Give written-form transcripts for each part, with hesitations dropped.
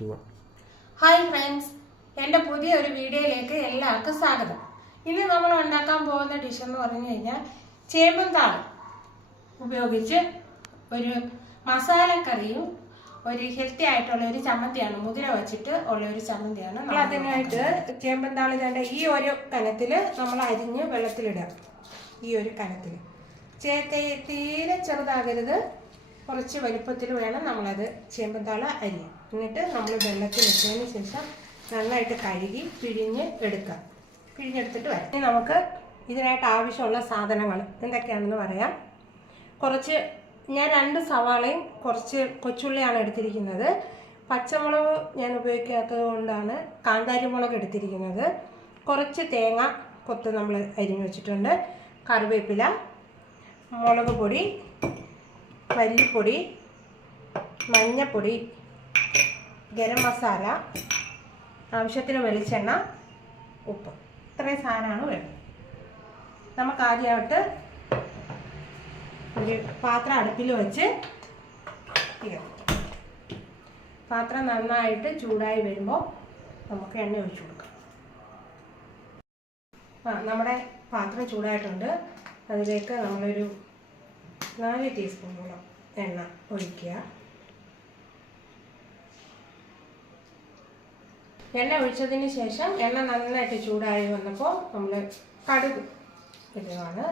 Hi friends, എൻ്റെ പുതിയൊരു വീഡിയോയിലേക്ക് എല്ലാവർക്കും സ്വാഗതം. ഇന്ന് നമ്മൾ ഉണ്ടാക്കാൻ പോകുന്ന ഡിഷ് എന്ന് പറഞ്ഞു കഴിഞ്ഞാൽ ചേമ്പും താളും ഉപയോഗിച്ച് ഒരു മസാലക്കറിയും ഒരു ഹെൽത്തി ആയിട്ടുള്ള ഒരു ചമ്മന്തിയാണ്. മുതിര വെച്ചിട്ട് ഉള്ള ഒരു ചമ്മന്തിയാണ്. നമ്മൾ അതിനായിട്ട് ചേമ്പും താള് വേണ്ട ഈ ഒരു കനത്തിൽ നമ്മൾ അരിഞ്ഞ് വെള്ളത്തിലിടുക. ഈ ഒരു കനത്തിൽ തീരെ ചെറുതാകരുത്, കുറച്ച് വലിപ്പത്തിൽ വേണം നമ്മളത് ചേമ്പും താള അരിയാൻ. എന്നിട്ട് നമ്മൾ വെള്ളത്തിൽ ഇട്ടതിന് ശേഷം നന്നായിട്ട് കഴുകി പിഴിഞ്ഞ് എടുക്കുക. പിഴിഞ്ഞെടുത്തിട്ട് വരാം. ഇനി നമുക്ക് ഇതിനായിട്ട് ആവശ്യമുള്ള സാധനങ്ങൾ എന്തൊക്കെയാണെന്ന് പറയാം. ഞാൻ 2 സവാളയും കുറച്ച് കൊച്ചുള്ളിയാണ് എടുത്തിരിക്കുന്നത്. പച്ചമുളക് ഞാൻ ഉപയോഗിക്കാത്തത് കൊണ്ടാണ് കാന്താരി മുളക് എടുത്തിരിക്കുന്നത്. കുറച്ച് തേങ്ങ കൊത്ത് നമ്മൾ അരിഞ്ഞു വെച്ചിട്ടുണ്ട്. കറിവേപ്പില, മുളക് പൊടി, മല്ലിപ്പൊടി, മഞ്ഞൾപ്പൊടി, ഗരം മസാല, ആവശ്യത്തിന് വെളിച്ചെണ്ണ, ഉപ്പ്. ഇത്രയും സാധനമാണ് വേണ്ടത്. നമുക്ക് ആദ്യമായിട്ട് ഒരു പാത്രം അടുപ്പിൽ വെച്ച് പാത്രം നന്നായിട്ട് ചൂടായി വരുമ്പോൾ നമുക്ക് എണ്ണ ഒഴിച്ചു കൊടുക്കാം. നമ്മുടെ പാത്രം ചൂടായിട്ടുണ്ട്. അതിലേക്ക് നമ്മളൊരു 4 ടീസ്പൂണോളം എണ്ണ ഒഴിക്കുക. എണ്ണ ഒഴിച്ചതിന് ശേഷം എണ്ണ നന്നായിട്ട് ചൂടായി വന്നപ്പോൾ നമ്മൾ കടുക് ഇടുകയാണ്.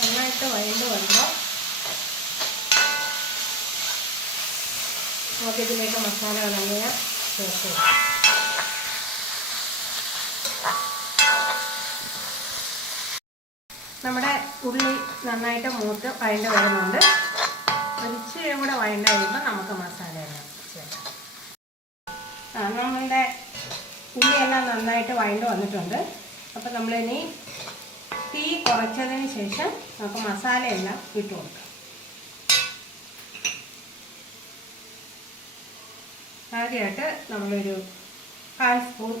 നന്നായിട്ട് വഴണ്ട് വരുമ്പോൾ നമുക്കിതിലേക്ക് മസാലകളെല്ലാം ചേർത്ത് നമ്മുടെ ഉള്ളി നന്നായിട്ട് മൂത്ത് വഴണ്ട് വരുന്നുണ്ട്. ഒരിച്ചിരി കൂടെ വഴണ്ട് കഴിയുമ്പോൾ നമുക്ക് മസാലയെല്ലാം ചേർക്കാം. നമ്മളുടെ ഉള്ളിയെല്ലാം നന്നായിട്ട് വഴണ്ട് വന്നിട്ടുണ്ട്. അപ്പോൾ നമ്മളിനി തീ കുറച്ചതിന് ശേഷം നമുക്ക് മസാലയെല്ലാം ഇട്ട് കൊടുക്കാം. ആദ്യമായിട്ട് നമ്മളൊരു 1/2 സ്പൂൺ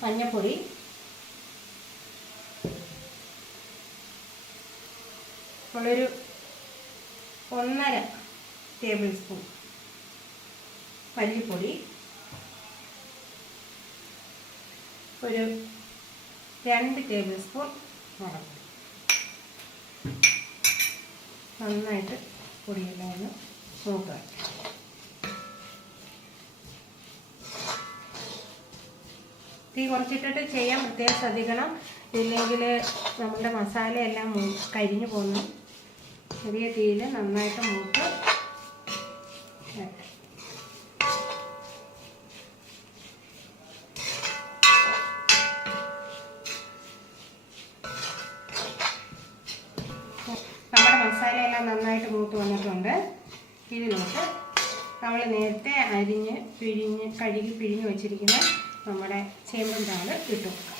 മഞ്ഞൾപ്പൊടി, നമ്മളൊരു 1.5 ടേബിൾ സ്പൂൺ മല്ലിപ്പൊടി, ഒരു 2 ടേബിൾ സ്പൂൺ മുളക് പൊടി. നന്നായിട്ട് പൊടിയെല്ലാം ഒന്ന് മൂക്കുക. തീ കുറച്ചിട്ടിട്ട് ചെയ്യാൻ പ്രത്യേകം ശ്രദ്ധിക്കണം, ഇല്ലെങ്കിൽ നമ്മുടെ മസാലയെല്ലാം കരിഞ്ഞു പോകുന്നു. ചെറിയ തീയിൽ നന്നായിട്ട് മൂത്ത് നമ്മുടെ മസാലയെല്ലാം നന്നായിട്ട് മൂത്ത് വന്നിട്ടുണ്ട്. ഇതിലോട്ട് നമ്മൾ നേരത്തെ കഴുകി പിഴിഞ്ഞ് വെച്ചിരിക്കുന്ന നമ്മുടെ ചേമ്പും താള് ഇട്ടു കൊടുക്കാം.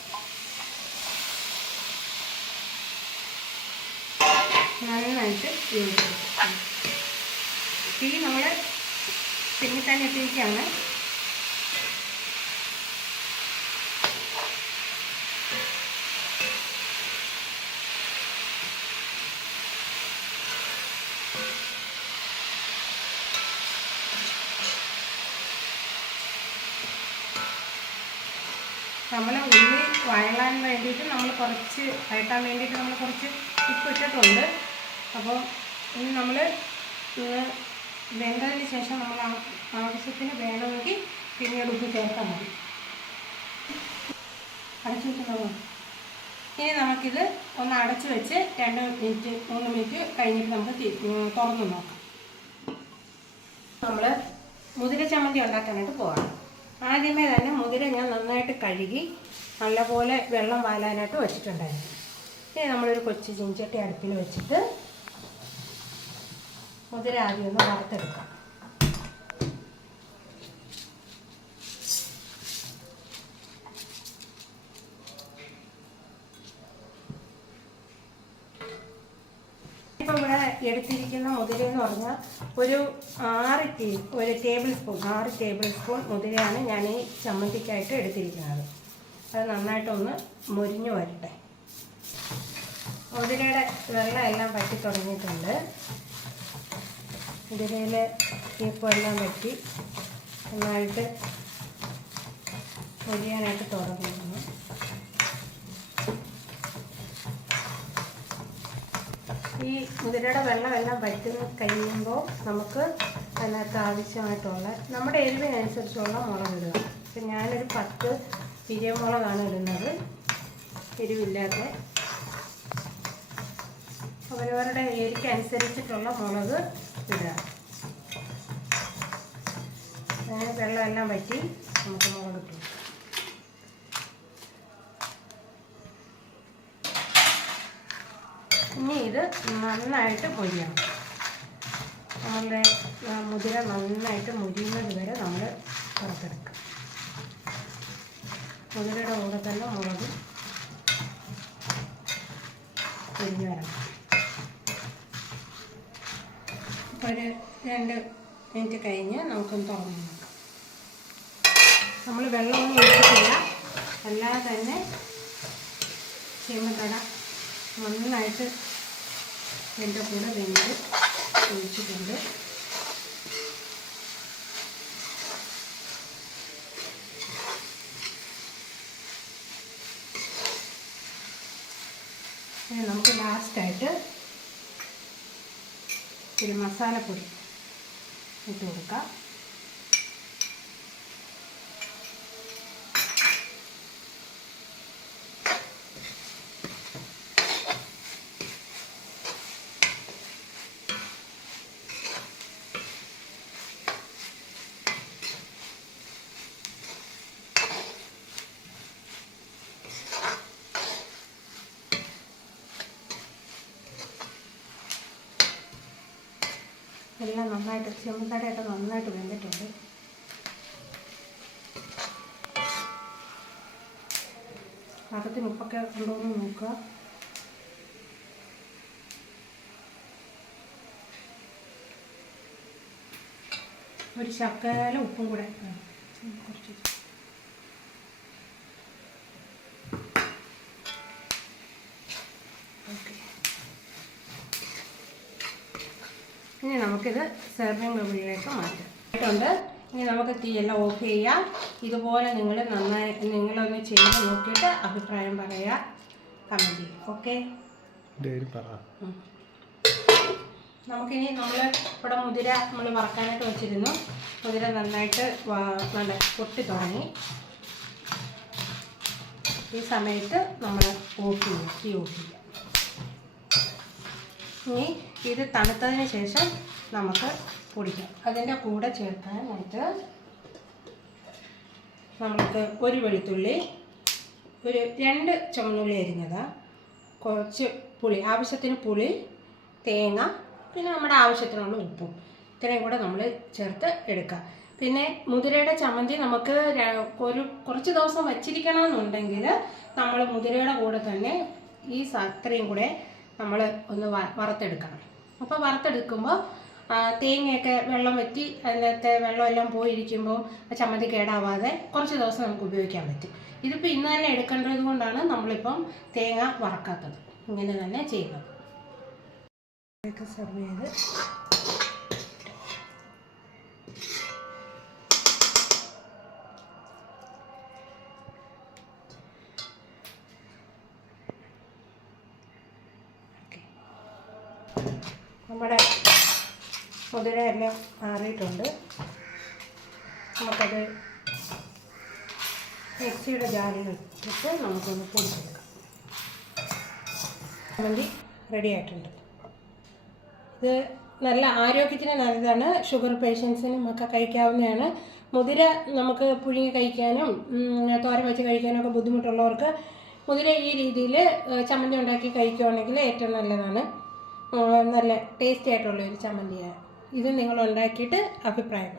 നന്നായിട്ട് യോജിപ്പിക്കും. തീ നമ്മൾ പിന്നിൽ തന്നെ ഇട്ടിരിക്കുകയാണ്. നമ്മൾ ഉള്ളി വഴലാൻ വേണ്ടിയിട്ട് വഴറ്റാൻ വേണ്ടിയിട്ട് നമ്മൾ കുറച്ച് ഉപ്പ് ഇട്ടിട്ടുണ്ട്. അപ്പോൾ ഇനി നമ്മൾ വെന്തതിന് ശേഷം നമ്മൾ ആവശ്യത്തിന് വേണമെങ്കിൽ പിന്നീട് ഉപ്പ് ചേർത്താൽ മതി. അടച്ചു വെക്കുന്നതോ. ഇനി നമുക്കിത് ഒന്ന് അടച്ചു വെച്ച് 2-3 മിനിറ്റ് കഴിഞ്ഞിട്ട് നമുക്ക് തുറന്ന് നോക്കാം. നമ്മൾ മുതിര ചമ്മന്തി ഉണ്ടാക്കാനായിട്ട് പോകാം. ആദ്യമേ തന്നെ മുതിര ഞാൻ നന്നായിട്ട് കഴുകി നല്ലപോലെ വെള്ളം വാലാനായിട്ട് വെച്ചിട്ടുണ്ടായിരുന്നു. ഇനി നമ്മളൊരു കൊച്ചു ചീഞ്ചട്ടി അടുപ്പിൽ വെച്ചിട്ട് മുതിര ആദ്യം ഒന്ന് വറുത്തെടുക്കാം. ഇപ്പോൾ ഇവിടെ എടുത്തിരിക്കുന്ന മുതിര എന്ന് പറഞ്ഞാൽ ഒരു 6 ടേബിൾ സ്പൂൺ മുതിരയാണ് ഞാൻ ഈ ചമ്മന്തിക്കായിട്ട് എടുത്തിരിക്കുന്നത്. അത് നന്നായിട്ടൊന്ന് മുരിഞ്ഞു വരട്ടെ. മുതിരയുടെ വെള്ളം എല്ലാം വറ്റി തുടങ്ങിയിട്ടുണ്ട്. മുതിരയിൽ ഈപ്പം എല്ലാം വറ്റി നന്നായിട്ട് മുരിയാനായിട്ട് തുടങ്ങിയിരുന്നു. ഈ മുതിരയുടെ വെള്ളം എല്ലാം വറ്റുന്ന കഴിയുമ്പോൾ നമുക്ക് അതിനകത്ത് ആവശ്യമായിട്ടുള്ള നമ്മുടെ എരിവിനനുസരിച്ചുള്ള മുളക് ഇടുക. ഇപ്പം ഞാനൊരു 10 പിരിയമുളകാണ് ഇടുന്നത്, എരിവില്ലാത്ത. അവരവരുടെ എരിക്കനുസരിച്ചിട്ടുള്ള മുളക് ഇടുക. അങ്ങനെ വെള്ളം എല്ലാം വറ്റി നമുക്ക് മുളക് ഇട്ടു. ഇനി ഇത് നന്നായിട്ട് പൊരിയണം. നമ്മളുടെ മുതിര നന്നായിട്ട് മുരിയുന്നത് വരെ നമ്മൾ പുറത്തെടുക്കുക. മുതിരയുടെ കൂടെ തന്നെ മുളകും പൊരിഞ്ഞ് വരണം. അപ്പോൾ ഒരു 2 മിനിറ്റ് കഴിഞ്ഞ് നമുക്കൊന്ന് തുറന്ന് നോക്കാം. നമ്മൾ വെള്ളമൊന്നും ഒഴിച്ചിട്ടില്ല, അല്ലാതെ തന്നെ ചേമ്പുതട നന്നായിട്ട് എൻ്റെ കൂടെ വെന്ത് ഒഴിച്ചിട്ടുണ്ട്. നമുക്ക് ലാസ്റ്റായിട്ട് ഒരു മസാലപ്പൊടി ഇട്ട് കൊടുക്കാം. എല്ലാം നന്നായിട്ട് ചെമ്പുതടയൊക്കെ നന്നായിട്ട് വെന്തിട്ടുണ്ട്. പാകത്തിന് ഉപ്പൊക്കെ ഉണ്ടോ എന്ന് നോക്കുക. ഒരു ശകലം ഉപ്പും കൂടെ കുറച്ച്. ഇനി നമുക്കിത് സെർവിങ് ബൗളിലേക്ക് മാറ്റാം. ഇനി നമുക്ക് തീയെല്ലാം ഓഫ് ചെയ്യാം. ഇതുപോലെ നിങ്ങളൊന്ന് ചെയ്ത് നോക്കിയിട്ട് അഭിപ്രായം പറയുക, കമൻറ്റ് ചെയ്യുക. ഓക്കെ, നമുക്കിനി ഇവിടെ മുതിര നമ്മൾ വറക്കാനായിട്ട് വെച്ചിരുന്നു. മുതിര നന്നായിട്ട് നല്ല പൊട്ടി തുടങ്ങി. ഈ സമയത്ത് നമ്മൾ ഓഫ് ചെയ്യും, തീ ഓഫ് ചെയ്യാം. ഇനി ഇത് തണുത്തതിന് ശേഷം നമുക്ക് പൊടിക്കാം. അതിൻ്റെ കൂടെ ചേർക്കാനായിട്ട് നമുക്ക് ഒരു വെളുത്തുള്ളി, ഒരു 2 ചുവന്നുള്ളി അരിഞ്ഞത്, കുറച്ച് പുളി, ആവശ്യത്തിന് പുളി, തേങ്ങ, പിന്നെ നമ്മുടെ ആവശ്യത്തിനുള്ള ഉപ്പും ഇത്രയും കൂടെ നമ്മൾ ചേർത്ത് എടുക്കുക. പിന്നെ മുതിരയുടെ ചമ്മന്തി നമുക്ക് കുറച്ച് ദിവസം വച്ചിരിക്കണമെന്നുണ്ടെങ്കിൽ നമ്മൾ മുതിരയുടെ കൂടെ തന്നെ ഈ ഇത്രയും കൂടെ നമ്മൾ ഒന്ന് വറുത്തെടുക്കണം. അപ്പോൾ വറുത്തെടുക്കുമ്പോൾ തേങ്ങയൊക്കെ വെള്ളം വറ്റി അതിനകത്തെ വെള്ളമെല്ലാം പോയിരിക്കുമ്പോൾ ചമ്മന്തി കേടാവാതെ കുറച്ച് ദിവസം നമുക്ക് ഉപയോഗിക്കാൻ പറ്റും. ഇതിപ്പോൾ ഇന്ന് തന്നെ എടുക്കേണ്ടത് കൊണ്ടാണ് നമ്മളിപ്പം തേങ്ങ വറക്കാത്തത്. ഇങ്ങനെ തന്നെ ചെയ്യുന്നത്. സെർവ് ചെയ്ത് നമ്മുടെ മുതിരയെല്ലാം മാറിയിട്ടുണ്ട്. നമുക്കത് മിക്സിയുടെ ജാറിൽ ഇട്ടിട്ട് നമുക്കൊന്ന് പൊടിച്ചെടുക്കാം. ചമ്മന്തി റെഡി ആയിട്ടുണ്ട്. ഇത് നല്ല ആരോഗ്യത്തിന് നല്ലതാണ്. ഷുഗർ പേഷ്യൻസിനും ഒക്കെ കഴിക്കാവുന്നതാണ്. മുതിര നമുക്ക് പുഴുങ്ങി കഴിക്കാനും തോരൻ വെച്ച് കഴിക്കാനും ഒക്കെ ബുദ്ധിമുട്ടുള്ളവർക്ക് മുതിര ഈ രീതിയിൽ ചമ്മന്തി ഉണ്ടാക്കി കഴിക്കുകയാണെങ്കിൽ ഏറ്റവും നല്ലതാണ്. നല്ല ടേസ്റ്റി ആയിട്ടുള്ളൊരു ചമ്മന്തിയാണ് ഇത്. നിങ്ങൾ ഉണ്ടാക്കിയിട്ട് അഭിപ്രായം